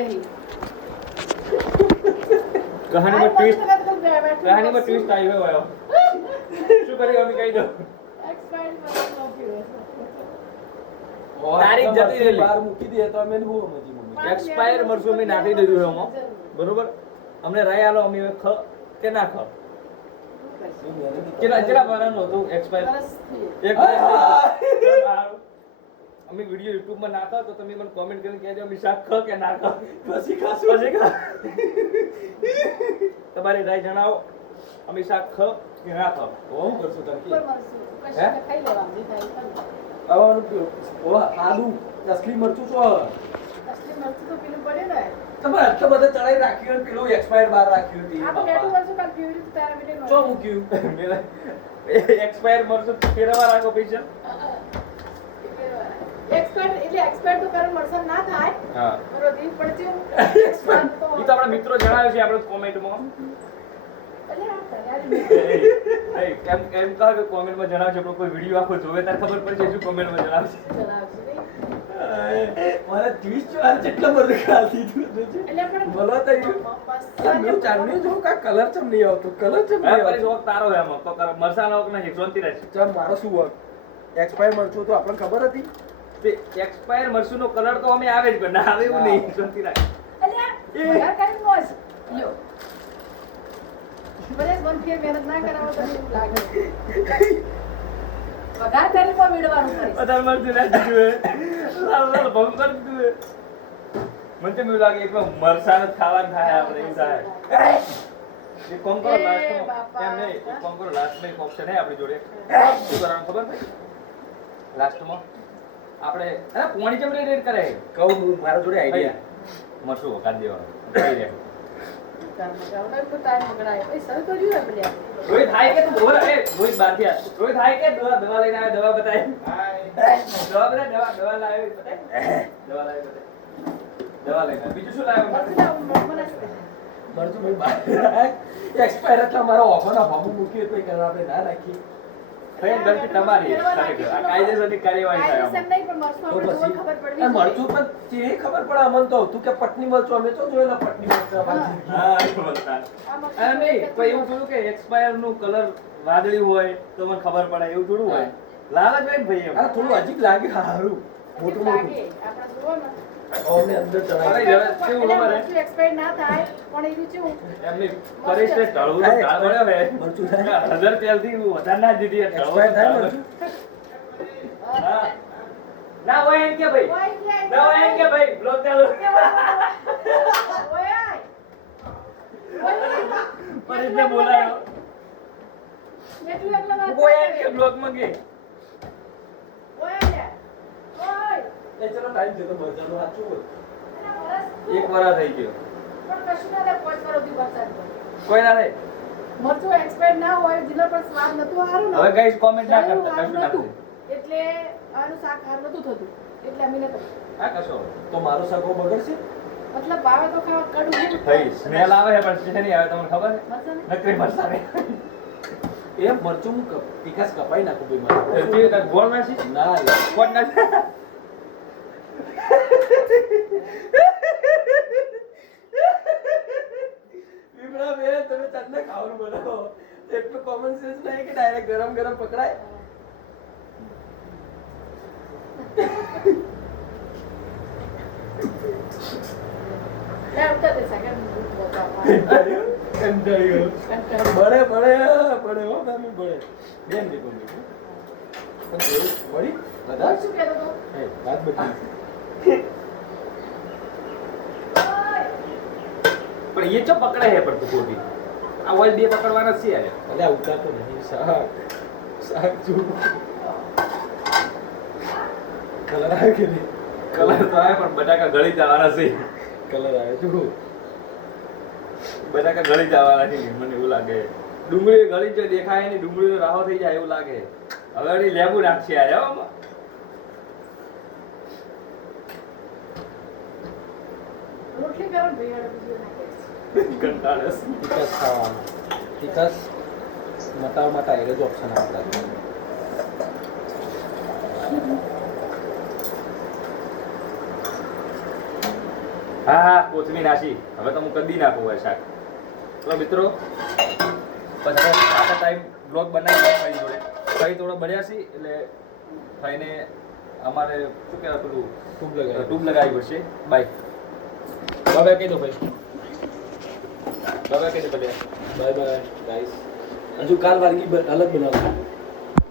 બેહી કહાનીમાં ટ્વિસ્ટ આવ્યો હોય શું કરી અમે કહી દો તારીખ જતી રહેલી બહાર મૂકી દે તો અમે હું સમજી મમ્મી એક્સપાયર મરસું અમે નાખી દીધું એમાં બરોબર અમને રહી આલો અમે ખ કે ના ખ કેટલા વારનું હતું એક્સપાયર એક અમે વિડિયો YouTube માં નાખો તો તમે મને કોમેન્ટ કરીને કહેજો અમે શાક ખ કે ના ખ પછી ખાશું પછી ખા તમારી રાય જણાવો અમે શાક ખ કે ના ખ હું કરશું તને ખાઈ લેવાનું આવવાનું ઓલા આદુ અસલી મરચું છો અસલી મરચું તો પેલું પડે ને તમારે આટલા બધા ચડાઈ રાખ્યું અને પેલું એક્સપાયર બાર રાખ્યું હતી આ તો બેઠું મરચું કાલ પીવી રીતે તારા બેટે ચો મૂક્યું એક્સપાયર મરસું ફેરવા રાખો પૈસા એક્સપર્ટ તો કરે મરસા ના થાય હા બરો દીપ પડ્યું ઈ તો આપણા મિત્રો જણાવે છે આપણે કોમેન્ટમાં એમ કહો કે કોમેન્ટમાં જણાવજો પણ કોઈ વિડિયો આખો જોવે ત્યારે ખબર પડશે શું કોમેન્ટમાં જણાવશે મને ટ્વિસ્ટ જો આ જેટલા બધું ખાધી તું બોલો તો મેં ચાંદની જો કા કલર ચમ નહીં આવતો કલર ચમ હા નહીં પરી શોખ તારો છે આમાં તો મરસાનો શોખ નહીં શાંતિ રહેશે ચમ મારો શું વર્ક એક્સપાયર મરચું તો આપણને ખબર હતી તે એક્સપાયર મરસુનો કલર તો અમે આવે જ પણ ના આવે એવું નહીં શાંતિ રાખ અલ્યા કરી મોજ લ્યો બસ મન ફેર મહેનત ના કરાવો તો એવું લાગે વઘાર કરી કો મેળવાનું કરી વધારે મરચું ના દીધું લાલ લાલ ભંગ કરી દીધું મને તો એવું લાગે એકવાર મરસાનો જ ખાવાનું થાય આપણે એવું થાય એક કોમ કરો લાસ્ટમાં એમ નહીં એક કોમ કરો લાસ્ટમાં એક ઓપ્શન હે આપણી જોડે શું કરવાનું ખબર ભાઈ લાસ્ટમાં આપણે અરે પોણી કેમ રેડ કરે કહું હું મારા જોડે આઈડિયા મરસું વગાડ દેવાનું થઈ રહે રોહિત હાય કે તું બોલ એ રોહિત બાંધ્યા રોહિત હાય કે દવા લઈને આવ્યો દવા બતાય દવા બતાય દવા લાવ્યો બતાય દવા લાવ્યો બતાય દવા લઈને બીજું શું લાવ્યો મરચું ભાઈ એક્સપાયર એટલે મારો ઓફરના બાબુ મૂકી તો કરવા આપણે ના રાખી ફેન ગલતી તમારી ખરેખર આ કાયદેસરની કાર્યવાહી થાય કાયદેસર નહીં પણ મરચું આપણે જોઈને ખબર પડવી આ મરચું પણ જે ખબર પડે અમન તો તું કે પટની મરચું અમે તો જોયેલા પટની મરચું હા એ બોલતા આ નહીં કોઈ એવું થોડું કે એક્સપાયર નું કલર વાદળી હોય તો મને ખબર પડે એવું થોડું હોય લાલ જ હોય ને ભાઈ એમ આ થોડું અજીબ લાગે હારું મોટું મોટું આપણે જુઓ ને ઓમને અંદર અરે ચડાવી જરા કેવું ખબર હે મરચું એક્સપાયર ના થાય પણ એવું કેવું એમની પરેશ ને ઢળવું તો ઢાળ મળ્યો હે મરચું થાય 1000 તેલથી વધારે ના દીધી એક્સપાયર થાય મરચું હા ના હોય એમ કે ભાઈ ઓય કે ના હોય એમ કે ભાઈ બ્લોક ચાલુ ઓય પરેશ ને બોલાયો એટલું એટલું વાત કોઈ એમ કે બ્લોક માં કે ઓય ઓય એ ચલો ટાઈમ જતો મરચાનો સાચું બોલ એક વરા થઈ ગયો પણ કશું ના લે પોચ વાર સુધી વરસાદ કોઈ ના રહે મરચું એક્સપાયર ના હોય જીનો પણ સ્વાદ નતું હારું ને હવે ગાઈસ કોમેન્ટ ના કરતા હારું કશું ના નતું. કરતા એટલે આનું શાક હારું નતું થતું એટલે અમે નતું આ કશો તો મારો સગો બગડશે મતલબ ભાવે તો ખાવા કડવું જેવું થઈ સ્મેલ આવે છે પણ છે નહીં આવે તમને ખબર છે મરચાં નકરી મરસાને એમ મરચું હું તીખાસ કપાઈ નાખું ભાઈ મારે તે તાર ગોળ નાસી ના લે. કોટ નાસી વિમળા બે તમે ચાંદને ખાવાનું બનાવો એટલું કોમન સેન્સ નહીં કે ડાયરેક્ટ ગરમ ગરમ પકડાય લે ઉતર દે સાગર દૂધ બોલવા કંટાળી બળે બળે બળે હો મેમ બળે બેન દેખો મેં પણ જોયું બળી બધા શું કહેતો તો હે વાત બધી પણ એ ચો પકડાય હે પણ તું કોટી આ ઓઇલ બે પકડવાના છે યાર અલ્યા ઉતારતો નહીં શાક શાક જો કલર આવે કે નહીં કલર તો આવે પણ બટાકા ગળી જવાના છે કલર આવે જો બટાકા ગળી જવાના છે મને એવું લાગે ડુંગળી ગળી જો દેખાય નહીં ડુંગળીનો રાહો થઈ જાય એવું લાગે હવે વળી લેબુ નાખશે આ આમાં રોટલી ગરમ ભેળ બીજું નાખે કંટાળે તીખસ ખાવાનું તીખસ મટા મટા એ જ ઓપ્શન આપણા હા હા કોથમી નાસી હવે તો હું કદી નાખું હોય શાક તો મિત્રો પછી હવે આખા ટાઈમ બ્લોગ બનાવી ફરી જોડે ફરી થોડો બળ્યા છે એટલે ફરીને અમારે શું કહેવાય પેલું ટ્યુબ લગાવી પડશે બાય બાય કહી દો ભાઈ બાય કહી દો બધા બાય બાય ગાઈસ હજુ કાલ વાનગી અલગ બનાવશું